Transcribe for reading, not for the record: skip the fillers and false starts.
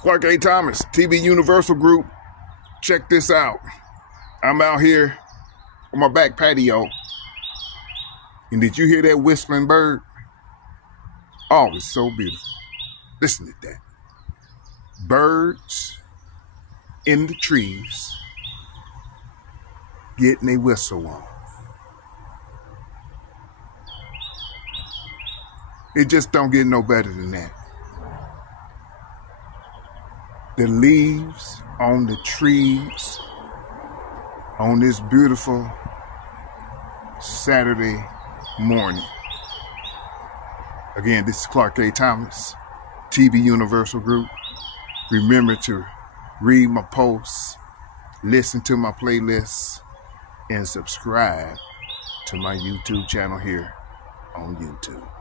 Clark A. Thomas, TBUniversalgroup. Check this out. I'm out here on my back patio. And did you hear that whistling bird? Oh, it's so beautiful. Listen to that. Birds in the trees getting a whistle on. It just don't get no better than that. The leaves on the trees on this beautiful Saturday morning. Again, this is Clark A. Thomas, TBUniversalgroup. Remember to read my posts, listen to my playlists, and subscribe to my YouTube channel here on YouTube.